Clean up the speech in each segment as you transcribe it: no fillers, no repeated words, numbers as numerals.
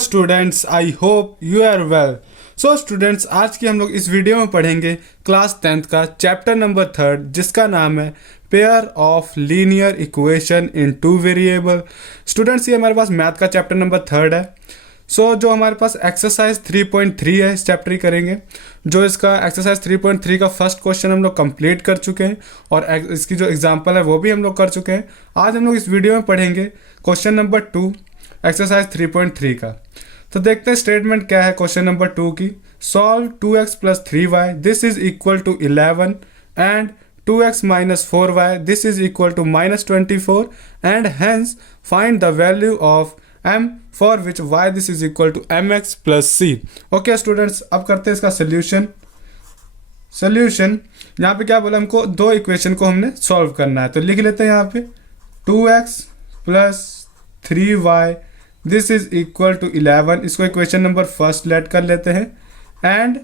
Students, I hope you are well. So students, आज की हम लोग इस वीडियो में पढ़ेंगे क्लास 10th का चैप्टर नंबर 3 जिसका नाम है pair of linear equation in two variable. Students, ये हमारे पास मैथ का चैप्टर नंबर 3 है। जो हमारे पास एक्सरसाइज 3.3 है, इस चैप्टर ही करेंगे। जो इसका एक्सरसाइज 3.3 का फर्स्ट क्वेश्चन हम लोग कंप्लीट कर चुके हैं और इसकी जो एग्जांपल है वो भी हम लोग कर चुके हैं। आज हम लोग इस वीडियो में पढ़ेंगे क्वेश्चन नंबर 2 एक्सरसाइज 3.3 का। तो देखते हैं स्टेटमेंट क्या है क्वेश्चन नंबर 2 की। Solve 2x plus 3y this is equal to 11 and 2x minus 4y this is equal to minus 24 and hence find the value of m for which y this is equal to mx plus c। Okay students, अब करते हैं इसका solution. यहाँ पे क्या बोला, हमको दो इक्वेशन को हमने सॉल्व करना है। तो लिख लेते हैं यहाँ पे 2x plus 3y this is equal to 11। इसको इक्वेशन नंबर फर्स्ट लेट कर लेते हैं एंड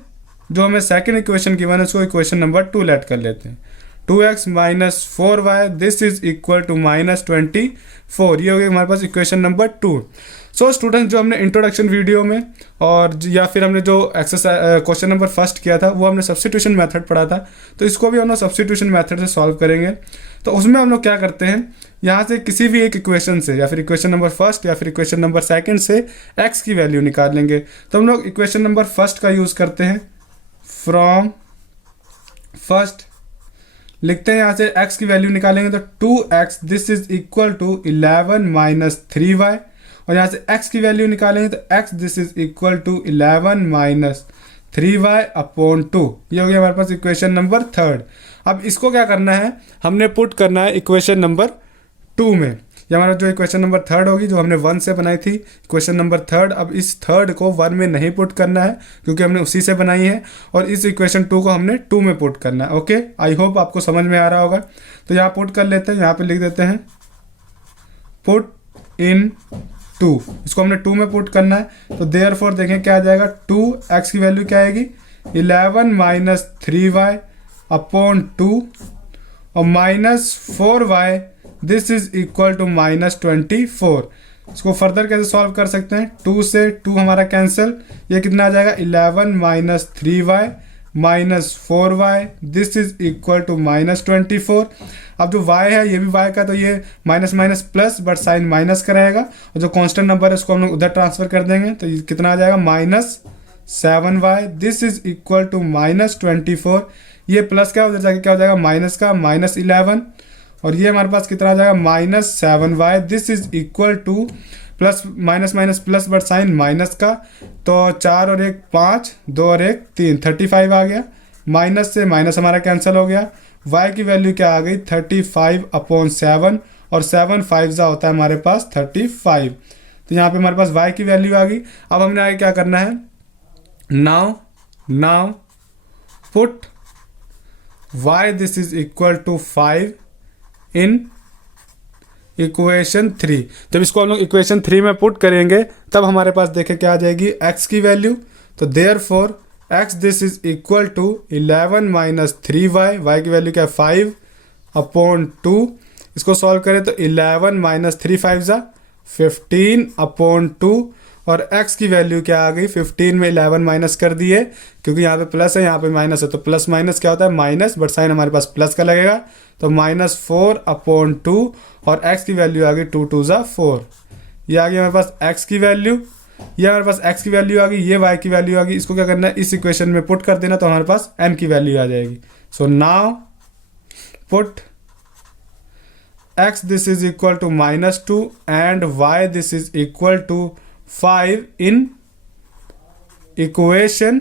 जो हमें सेकंड इक्वेशन गिवन है उसको इक्वेशन नंबर 2 लेट कर लेते हैं। 2x minus 4y this is equal to minus 24। ये हो गया हमारे पास इक्वेशन नंबर 2। सो स्टूडेंट्स, जो हमने इंट्रोडक्शन वीडियो में और या फिर हमने जो एक्सरसाइज क्वेश्चन नंबर फर्स्ट किया था वो हमने सब्स्टिट्यूशन मेथड पढ़ा था। तो इसको भी हम लोग सब्स्टिट्यूशन मेथड से सॉल्व करेंगे। तो उसमें हम लोग क्या करते हैं, यहाँ से किसी भी एक इक्वेशन से या फिर इक्वेशन नंबर फर्स्ट या फिर इक्वेशन नंबर सेकंड से x की वैल्यू निकाल लेंगे। तो हम लोग इक्वेशन नंबर फर्स्ट का यूज़ करते हैं। फ्रॉम फर्स्ट लिखते हैं, यहाँ से x की वैल्यू निकालेंगे तो 2x this is equal to 11 minus 3y और यहाँ से x की वैल्यू निकालेंगे तो x this is equal to 11 minus 3y upon 2। ये हो गया हमारे पास इक्वेशन नंबर 3। अब इसको क्या करना है, हमने पुट करना है इक्वेशन नंबर 2 में। ये हमारा जो इक्वेशन नंबर 3 होगी जो हमने 1 से बनाई थी इक्वेशन नंबर 3। अब इस 3 को 1 में नहीं पुट करना है क्योंकि हमने उसी से बनाई है और इस इक्वेशन 2 को हमने 2 में पुट करना है। ओके, आई होप आपको समझ में आ रहा होगा। तो यहाँ पुट कर लेते हैं, यहाँ पे लिख देते हैं पुट इन 2। इसको हमने 2 में पुट करना है। तो देयरफॉर देखें क्या आ जाएगा, 2x की वैल्यू क्या आएगी 11 माइनस 3y अपॉन 2 और minus 4y this is equal to minus 24। इसको फर्दर कैसे सॉल्व कर सकते हैं, 2 से 2 हमारा कैंसिल, ये कितना आ जाएगा 11 minus 3y minus 4y this is equal to minus 24। अब जो y है ये भी y का, तो ये minus minus plus but sign minus कराएगा और जो कांस्टेंट नंबर है उसको हम लोग उधर ट्रांसफर कर देंगे। तो ये कितना आ जाएगा minus 7y this is equal to minus 24। ये प्लस का उधर जाके क्या हो जाएगा माइनस का माइनस 11 और ये हमारे पास कितना आ जाएगा minus 7y this is equal to plus minus minus plus but sign minus का, तो 4 और 1 5, 2 और 1 3, 35 आ गया। माइनस से माइनस हमारा कैंसिल हो गया। y की वैल्यू क्या आ गई 35 अपॉन 7 और 7 5 होता है हमारे पास 35। तो यहाँ पे हमारे पास y की वैल्यू आ गई। अब हमने आगे क्या करना है, now put y this is equal to 5 in equation 3। जब इसको हम लोग इक्वेशन 3 में पुट करेंगे तब हमारे पास देखें क्या आ जाएगी x की वैल्यू। तो therefore x this is equal to 11 minus 3y, y की वैल्यू क्या है 5 अपॉन 2। इसको सॉल्व करें तो 11 माइनस 3 5 15 अपॉन 2 और x की वैल्यू क्या आ गई 15 में 11 माइनस कर दिए क्योंकि यहाँ पे प्लस है यहाँ पे माइनस है, तो प्लस माइनस क्या होता है माइनस, बट साइन हमारे पास प्लस का लगेगा। तो माइनस 4 अपॉन 2 और x की वैल्यू आ गई 2 2 4। ये आ गई हमारे पास x की वैल्यू, ये हमारे पास x की वैल्यू आ गई, ये y की वैल्यू आ गई। इसको क्या करना है इस इक्वेशन में पुट कर देना तो हमारे पास m की वैल्यू आ जाएगी। So now put x this is equal to minus 2 and y this is equal to 5 in equation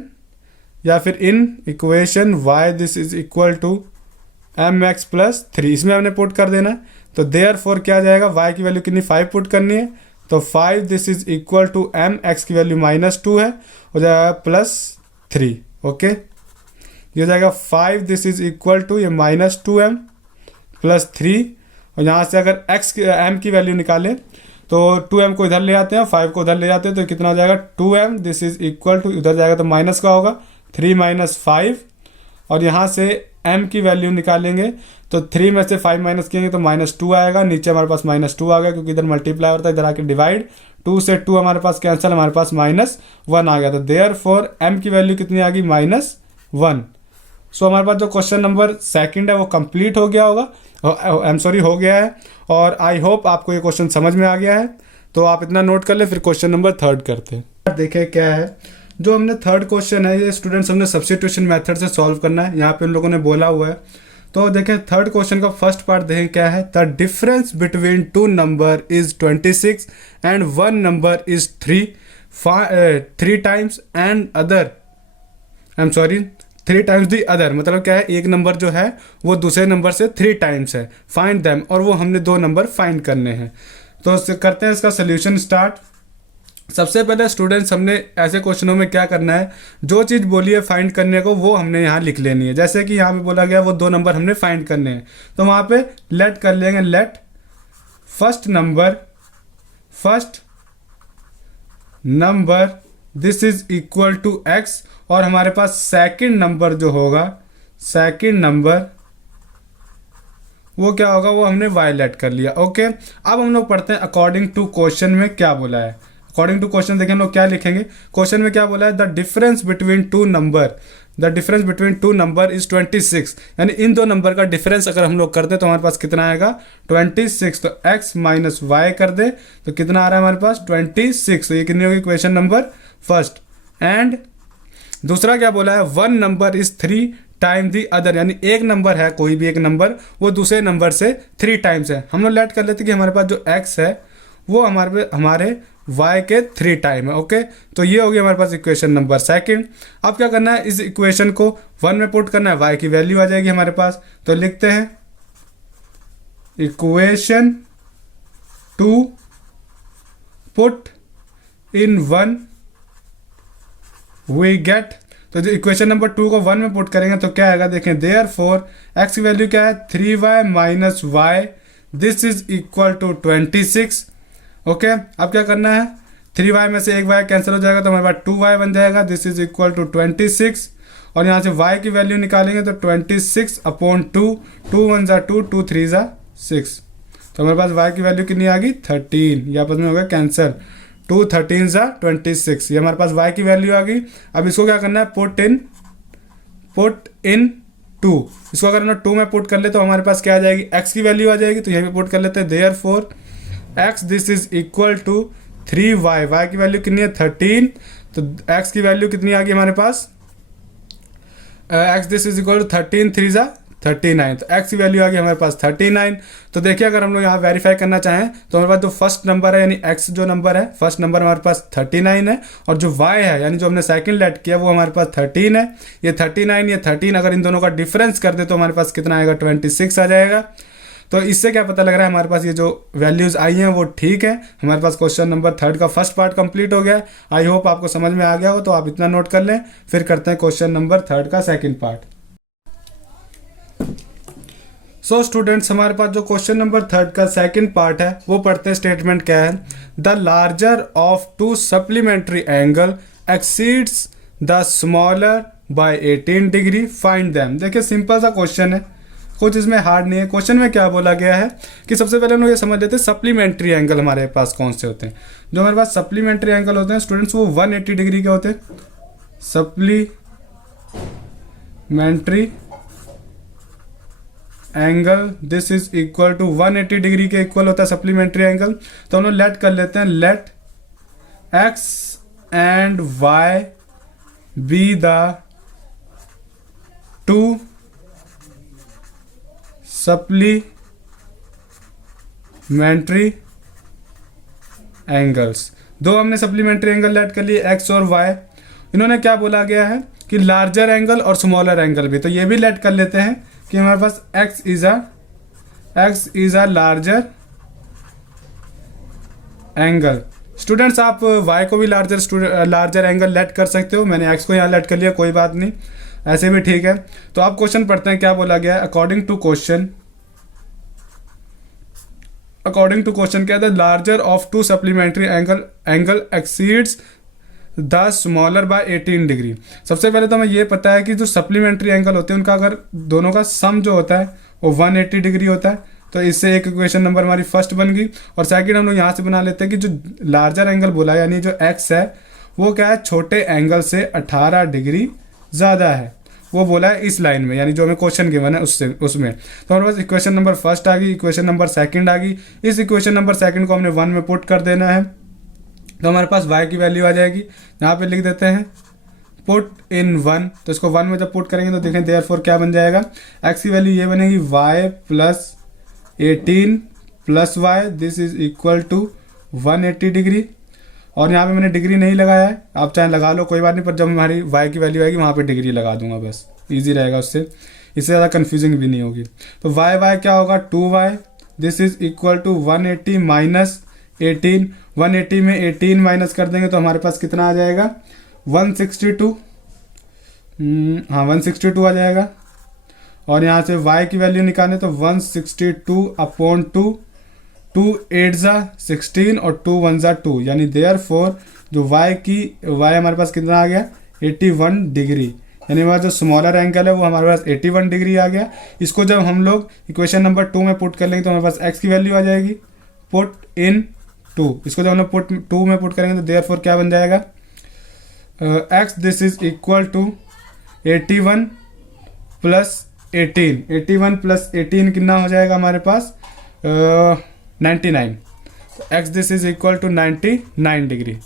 या फिर in equation y this is equal to mx plus 3। इसमें हमने पुट कर देना। तो देयरफॉर क्या आ जाएगा, y की वैल्यू कितनी 5 पुट करनी है तो 5 this is equal to m, x की वैल्यू माइनस 2 है, हो जाएगा प्लस 3। ओके, ये हो जाएगा 5 दिस इज इक्वल टू ये माइनस 2m प्लस 3 और यहाँ से अगर m की वैल्यू निकालें तो 2m को इधर ले आते हैं, 5 को उधर ले जाते हैं, तो कितना हो जाएगा 2m this is equal to उधर जाएगा तो माइनस का होगा 3 माइनस 5 और यहाँ से m की वैल्यू निकालेंगे तो 3 में से 5 माइनस करेंगे तो -2 आएगा। नीचे हमारे पास -2 आ गया क्योंकि इधर मल्टीप्लाई होता है, इधर आके डिवाइड 2 से 2 हमारे पास कैंसिल, हमारे पास -1 आ गया। तो देयरफॉर m की वैल्यू कितनी आ गई? -1। सो हमारे पास जो क्वेश्चन नंबर सेकंड है वो कंप्लीट हो गया होगा, हो गया है। और आई होप आपको ये क्वेश्चन समझ में आ गया है। तो आप इतना नोट कर ले, फिर क्वेश्चन नंबर थर्ड करते हैं। देखें क्या है, जो हमने थर्ड क्वेश्चन है ये स्टूडेंट्स हमने सब्स्टिट्यूशन मेथड से सॉल्व करना है, यहाँ पे उन लोगों ने बोला हुआ है। तो देखें थर्ड क्वेश्चन का फर्स्ट पार्ट देखें क्या है। The difference between 2 number is 26 and 1 number is 3 times and other, I am sorry 3 times the other. मतलब क्या है, एक नंबर जो है वो दूसरे नंबर से 3 टाइम्स है। फाइंड देम, और वो हमने 2 नंबर फाइंड करने हैं। तो करते हैं इसका सोल्यूशन स्टार्ट। सबसे पहले स्टूडेंट्स हमने ऐसे क्वेश्चनों में क्या करना है, जो चीज़ बोली है फाइंड करने को वो हमने यहाँ लिख लेनी है। जैसे कि यहाँ पे बोला गया वो 2 नंबर हमने फाइंड करने हैं, तो वहाँ पे लेट कर लेंगे, let first number this is equal to x, और हमारे पास सेकंड नंबर जो होगा, सेकंड नंबर वो क्या होगा, वो हमने y लेट कर लिया। ओके, अब हम लोग पढ़ते हैं अकॉर्डिंग टू क्वेश्चन में क्या बोला है। अकॉर्डिंग टू क्वेश्चन देखें हम लोग क्या लिखेंगे। क्वेश्चन में क्या बोला है, the difference between two number is 26। यानी इन 2 नंबर का डिफरेंस अगर हम लोग कर दे तो हमारे पास कितना आएगा, 26। तो x माइनस वाई कर दे तो कितना आ रहा है हमारे पास, 26। तो ये कितनी होगी क्वेश्चन नंबर फर्स्ट। एंड दूसरा क्या बोला है, 1 number is 3 time the other. यानी एक नंबर है, कोई भी एक नंबर, वो दूसरे नंबर से 3 टाइम्स है। हम लोग लेट कर लेते कि हमारे पास जो x है वो हमारे y के 3 टाइम है। ओके, तो ये होगी हमारे पास इक्वेशन नंबर सेकंड। अब क्या करना है, इस इक्वेशन को 1 में पुट करना है, y की वैल्यू आ जाएगी हमारे पास। तो लिखते हैं equation 2 put in 1 we get. तो जो इक्वेशन नंबर 2 को 1 में पुट करेंगे तो क्या आएगा, देखें देयरफॉर x की वैल्यू क्या है, 3y minus y, this is equal to 26। Okay, अब क्या करना है, 3y में से एक y कैंसिल हो जाएगा तो हमारे पास 2y बन जाएगा, दिस इज इक्वल टू 26। और यहाँ से y की वैल्यू निकालेंगे तो 26 अपॉन 2, 2 1 ज़ा 2, 2 3 ज़ा 6। तो हमारे पास y की वैल्यू कितनी आ गई, 13। ये आपस में हो गया कैंसिल, 2 13 ज़ा 26। ये हमारे पास y की वैल्यू आ गई। अब इसको क्या करना है, पुट इन 2। इसको अगर हम लोग 2 में पुट कर ले तो हमारे पास क्या आ जाएगी, x की वैल्यू आ जाएगी। तो यहीं पे पुट कर लेते हैं, therefore x this is equal to 3y, y की वैल्यू कितनी है, 13। तो x की वैल्यू कितनी आ गई हमारे पास, x this is equal to 13 3 ज़ा 39। तो x की वैल्यू आ गई हमारे पास 39। तो देखिए अगर हम लोग यहाँ वेरीफाई करना चाहें तो हमारे पास जो फर्स्ट नंबर है यानी x जो नंबर है, फर्स्ट नंबर हमारे पास 39 है, और जो y है यानी जो हमने सेकंड लेट किया वो हमारे पास 13 है। ये 39 ये 13 अगर इन दोनों का डिफरेंस कर दे तो हमारे पास कितना आएगा, 26 आ जाएगा। तो इससे क्या पता लग रहा है, हमारे पास ये जो वैल्यूज़ आई हैं वो ठीक है। हमारे पास क्वेश्चन नंबर थर्ड का फर्स्ट पार्ट कंप्लीट हो गया है। आई होप आपको समझ में आ गया हो, तो आप इतना नोट कर लें। फिर करते हैं क्वेश्चन नंबर थर्ड का सेकंड पार्ट। सो स्टूडेंट्स, हमारे पास जो क्वेश्चन नंबर थर्ड का सेकंड पार्ट है वो पढ़ते हैं। स्टेटमेंट क्या है, the larger of 2 supplementary angle exceeds the smaller by 18 degree, find them. देखिए सिंपल सा क्वेश्चन है, कुछ इसमें हार्ड नहीं है। क्वेश्चन में क्या बोला गया है कि सबसे पहले हम लोग ये समझ लेते हैं सप्लीमेंट्री एंगल हमारे पास कौन से होते हैं। जो हमारे पास सप्लीमेंट्री एंगल होते हैं स्टूडेंट्स वो 180 डिग्री के होते हैं। Supplementary angle this is equal to 180 degree के इक्वल होता है सप्लीमेंट्री एंगल। तो हम लोग लेट कर लेते हैं, let x and y be the 2 supplementary angles. 2 हमने सप्लीमेंट्री एंगल लेट कर लिए, एक्स और वाई। इन्होंने क्या बोला गया है कि लार्जर एंगल और स्मॉलर एंगल भी, तो ये भी लेट कर लेते हैं कि हमारे पास x is a larger angle. Students आप y को भी लार्जर एंगल लेट कर सकते हो। मैंने x को यहाँ लेट कर लिया, कोई बात नहीं, ऐसे भी ठीक है। तो आप क्वेश्चन पढ़ते हैं, क्या बोला गया है अकॉर्डिंग टू क्वेश्चन क्या है, larger of 2 supplementary angle exceeds the smaller by 18 degree. सबसे पहले तो हमें ये पता है कि जो सप्लीमेंट्री एंगल होते हैं उनका अगर दोनों का सम जो होता है वो 180 डिग्री होता है। तो इससे एक इक्वेशन नंबर हमारी फर्स्ट बन गई। और सेकंड हम लोग यहाँ से बना लेते हैं कि जो लार्जर एंगल बोला यानी जो एक्स है वो क्या है, छोटे एंगल से 18 डिग्री ज़्यादा है, वो बोला है इस लाइन में, यानी जो हमें क्वेश्चन गिवन है उससे उसमें। तो हमारे पास इक्वेशन नंबर फर्स्ट आ गई, इक्वेशन नंबर सेकंड आ गई। इस इक्वेशन नंबर सेकंड को हमने 1 में पुट कर देना है, तो हमारे पास y की वैल्यू आ जाएगी। यहाँ पे लिख देते हैं पुट इन 1, तो इसको 1 में जब पुट करेंगे तो देखें देयरफॉर क्या बन जाएगा, x की वैल्यू ये बनेगी y plus 18 plus y, this is equal to 180 degree. और यहाँ पे मैंने डिग्री नहीं लगाया है, आप चाहे लगा लो कोई बात नहीं, पर जब हमारी y की वैल्यू आएगी वहाँ पे डिग्री लगा दूंगा, बस इजी रहेगा, उससे इससे ज़्यादा कन्फ्यूजिंग भी नहीं होगी। तो y क्या होगा 2y, this is equal to 180 minus 18, 180 में 18 माइनस कर देंगे तो हमारे पास कितना आ जाएगा 162, हाँ 162 आ जाएगा। और यहाँ से y की वैल्यू निकालें तो 162 अपॉन 2, 2 8 ज़ा 16 और 2 1 ज़ा 2, यानी देयरफॉर जो y हमारे पास कितना आ गया 81 डिग्री, यानी हमारा जो स्मॉलर एंगल है वो हमारे पास 81 डिग्री आ गया। इसको जब हम लोग इक्वेशन नंबर 2 में पुट कर लेंगे तो हमारे पास x की वैल्यू आ जाएगी पुट इन 2, इसको जब हम लोग पुट 2 में पुट करेंगे तो देयरफॉर क्या बन जाएगा x, this is equal to 81 plus 18, 81 plus 18 कितना हो जाएगा हमारे पास 99, x this is equal to 99 degree.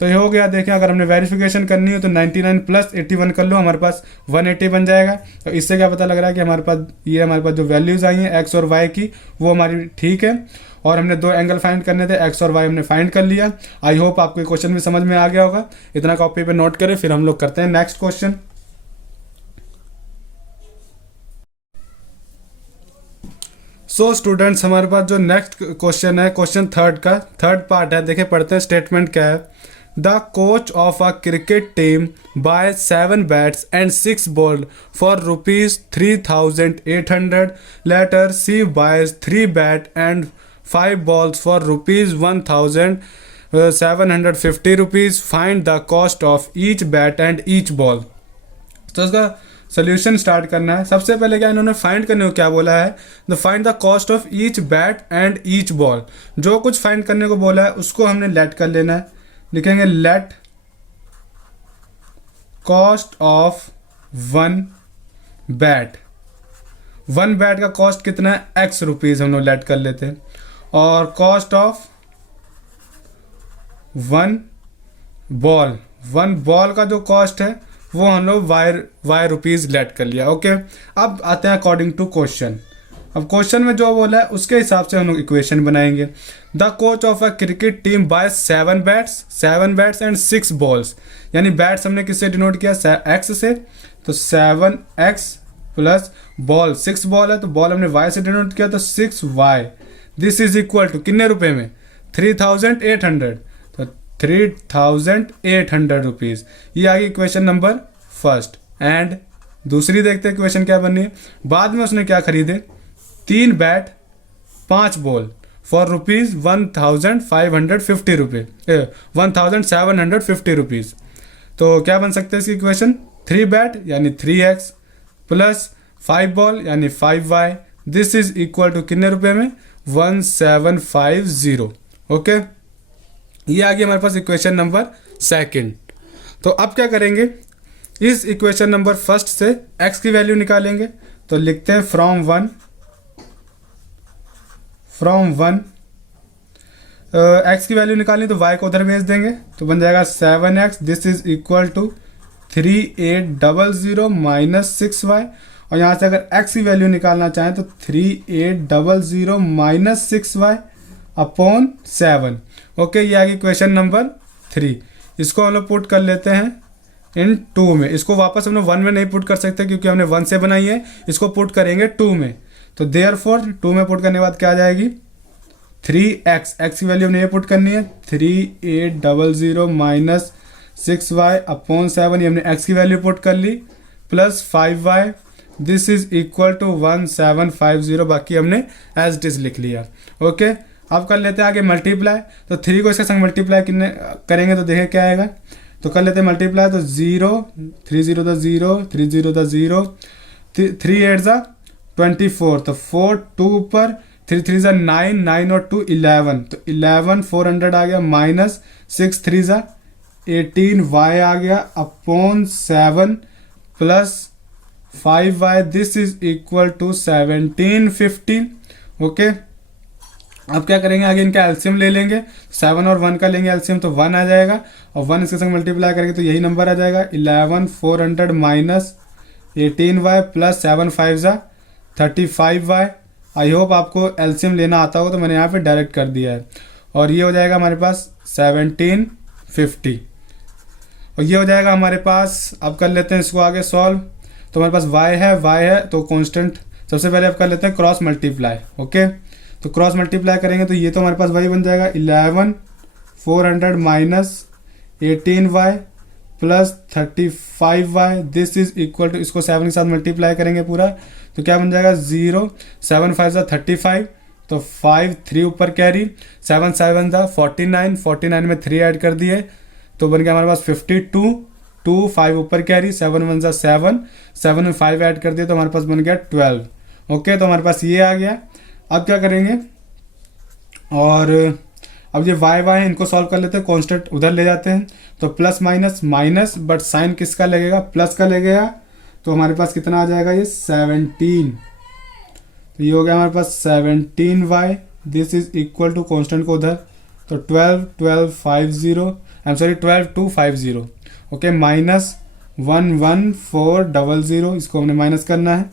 तो ये हो गया। देखें अगर हमने वेरिफिकेशन करनी हो तो 99 प्लस 81 कर लो, हमारे पास 180 बन जाएगा। तो इससे क्या पता लग रहा है कि हमारे पास जो वैल्यूज़ आई हैं एक्स और वाई की वो हमारी ठीक है। और हमने दो एंगल फाइंड करने थे, एक्स और वाई हमने फाइंड कर लिया। आई होप आपको क्वेश्चन भी समझ में आ गया होगा। इतना कॉपी पे नोट करें, फिर हम लोग करते हैं नेक्स्ट क्वेश्चन। सो स्टूडेंट्स हमारे पास जो नेक्स्ट क्वेश्चन है, क्वेश्चन थर्ड पार्ट है। देखिए पढ़ते हैं स्टेटमेंट क्या है। The coach of a cricket team buy 7 bats and 6 ball for ₹3,800 later she buys 3 bat and 5 balls for ₹1,750 find the cost of each bat and each ball. तो इसका solution start करना है। सबसे पहले क्या इन्होंने फाइंड करने को क्या बोला है, the find the cost of each bat and each ball. जो कुछ फाइंड करने को बोला है उसको हमने लेट कर लेना है। लिखेंगे let cost of one bat का कॉस्ट कितना है x रुपीज़, हम लोग लेट कर लेते हैं। और कॉस्ट ऑफ वन बॉल का जो कॉस्ट है वो हम लोग y रुपीज़ लेट कर लिया। ओके, अब आते हैं अकॉर्डिंग टू क्वेश्चन। अब क्वेश्चन में जो बोला है उसके हिसाब से हम लोग इक्वेशन बनाएंगे। The coach of a cricket team buy 7 bats and 6 balls, यानी बैट्स हमने किससे डिनोट किया x से, तो 7x प्लस बॉल 6 बॉल है तो बॉल हमने y से डिनोट किया तो 6y, this is equal to कितने रुपए में 3,800, तो 3,800 रुपीज़। ये आ गई क्वेश्चन नंबर फर्स्ट। एंड दूसरी देखते हैं क्वेश्चन क्या बनी है। बाद में उसने क्या खरीदे 3 बैट 5 बॉल फॉर ₹1,750 रुपीज़। तो क्या बन सकते हैं इसकी इक्वेशन, 3 बैट यानी 3x प्लस 5 बॉल यानी 5y, this is equal to कितने रुपए में 1750। ओके, ये आ गई हमारे पास इक्वेशन नंबर सेकंड। तो अब क्या करेंगे, इस इक्वेशन नंबर फर्स्ट से x की वैल्यू निकालेंगे। तो लिखते हैं फ्रॉम वन x की वैल्यू निकालनी तो y को उधर भेज देंगे तो बन जाएगा 7x, this is equal to 3800 minus 6y। और यहाँ से अगर x की वैल्यू निकालना चाहें तो 3800 माइनस 6y अपॉन 7। ओके, ये आ गई क्वेश्चन नंबर 3। इसको हम लोग पुट कर लेते हैं इन 2 में। इसको वापस हम लोग 1 में नहीं पुट कर सकते क्योंकि हमने 1 से बनाई है, इसको पुट करेंगे 2 में। तो देयरफॉर 2 में पुट करने के बाद क्या आ जाएगी 3x, x की वैल्यू हमने ये पुट करनी है 3800 माइनस 6y अपॉन 7, ये हमने x की वैल्यू पुट कर ली plus 5y, this is equal to 1750। बाकी हमने एज इट इज लिख लिया। ओके, अब कर लेते हैं आगे मल्टीप्लाई। तो 3 को इसके संग मल्टीप्लाई कितने करेंगे तो देखें क्या आएगा। तो कर लेते हैं मल्टीप्लाई, तो 0 3 0 था 0 3 0 था 0 3 8 ज़ा 24, तो 4 2 ऊपर, 3 3 ज़ा 9, 9 और 2 11, तो 11 400 आ गया, माइनस 6 3 ज़ा 18 y आ गया upon 7 plus 5y, this is equal to 1750। Okay, अब क्या करेंगे, आगे इनका एलसीएम ले लेंगे, 7 और 1 का लेंगे एलसीएम, तो 1 आ जाएगा और 1 इसके संग मल्टीप्लाई करेंगे तो यही नंबर आ जाएगा 11 400 माइनस 18y प्लस 7 5 ज़ा 35y। आई होप आपको एलसीएम लेना आता होगा, तो मैंने यहाँ पे डायरेक्ट कर दिया है। और ये हो जाएगा हमारे पास 1750, और ये हो जाएगा हमारे पास। अब कर लेते हैं इसको आगे सॉल्व। तो हमारे पास y है तो कांस्टेंट, सबसे पहले अब कर लेते हैं क्रॉस मल्टीप्लाई। ओके, तो क्रॉस मल्टीप्लाई करेंगे तो ये तो हमारे पास y बन जाएगा 11 400 minus 18y plus 35y, this is equal to, इसको 7 के साथ मल्टीप्लाई करेंगे पूरा, तो क्या बन जाएगा 0 7 5 ज़ा 35, तो 5 3 ऊपर कैरी, 7 7 ज़ा 49, 49 में 3 ऐड कर दिए तो बन गया हमारे पास 52, 2 5 ऊपर कैरी, 7 1 ज़ा 7, 7 में 5 ऐड कर दिए तो हमारे पास बन गया 12। ओके, तो हमारे पास ये आ गया। अब क्या करेंगे, और अब ये y है, इनको सॉल्व कर लेते हैं, कांस्टेंट उधर ले जाते हैं, तो plus minus minus, but sign किसका लगेगा, प्लस का लगेगा, तो हमारे पास कितना आ जाएगा ये 17, तो ये हो गया हमारे पास 17y, this is equal to constant को उधर, तो 12 12 50, I am sorry 12 2 50। Okay, minus 1 1 4 00, इसको हमने माइनस करना है,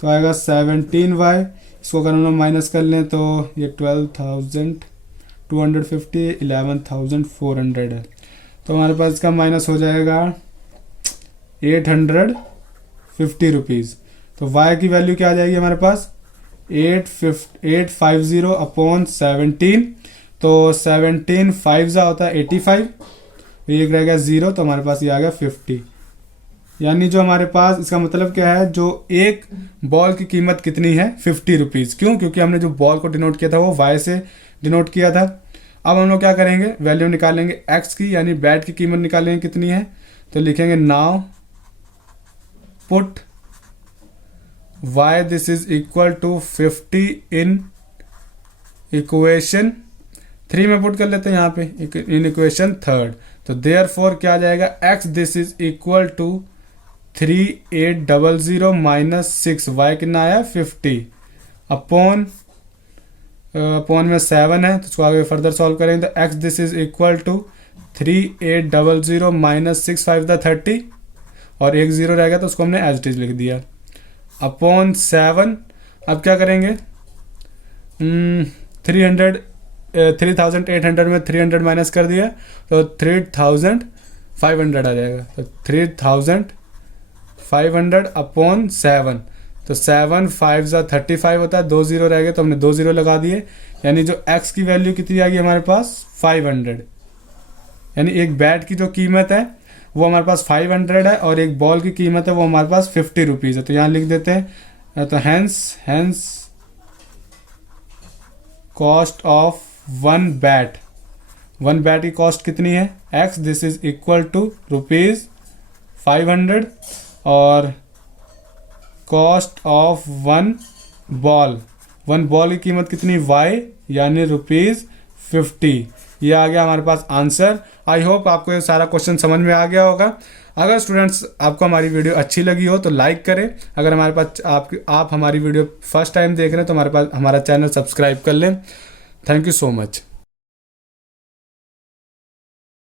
तो आएगा 17y, इसको अगर हम लोग माइनस कर लें तो ये 12,250 11,400 है, तो हमारे पास इसका माइनस हो जाएगा 850 रुपीज़। तो y की वैल्यू क्या आ जाएगी हमारे पास 850 अपॉन 17, तो 17 5 ज़ा होता है 85, तो ये रहेगा 0, तो हमारे पास ये आ गया 50। यानी जो हमारे पास, इसका मतलब क्या है, जो एक बॉल की कीमत कितनी है 50 रुपीज़। क्यों? क्योंकि हमने जो बॉल को डिनोट किया था वो y से डिनोट किया था। अब हम लोग क्या करेंगे, वैल्यू निकालेंगे x की, यानी बैट की कीमत निकालेंगे कितनी है, तो लिखेंगे now put y this is equal to 50 in equation 3 में पुट कर लेते हैं यहाँ पे, इन इक्वेशन 3, तो देयरफॉर क्या आ जाएगा, x this is equal to 3800 minus 6, y कितना आया 50, अपॉन में 7 है, तो इसको आगे फर्दर सॉल्व करेंगे, तो x this is equal to 3800 minus 6 5 the 30, और एक 0 रहेगा तो उसको हमने एज इट इज लिख दिया, अपॉन 7। अब क्या करेंगे, 3800 में 300 माइनस कर दिया तो 3500 आ जाएगा, तो 3500 अपॉन 7, तो 7 5 ज़ा 35 होता है, 2 0 रह गए तो हमने 2 0 लगा दिए, यानी जो x की वैल्यू कितनी आ गई हमारे पास 500, यानी एक बैट की जो कीमत है वो हमारे पास 500 है, और एक बॉल की कीमत है वो हमारे पास 50 रुपीज़ है, तो यहाँ लिख देते हैं, तो hence cost of one bat की कॉस्ट कितनी है x, this is equal to rupees 500, और कॉस्ट ऑफ वन बॉल की कीमत कितनी y, यानी रुपीज़ 50। ये आ गया हमारे पास आंसर। आई होप आपको ये सारा क्वेश्चन समझ में आ गया होगा। अगर स्टूडेंट्स आपको हमारी वीडियो अच्छी लगी हो तो लाइक करें। अगर हमारे पास आप हमारी वीडियो फर्स्ट टाइम देख रहे हैं तो हमारा चैनल सब्सक्राइब कर लें। Thank you so much.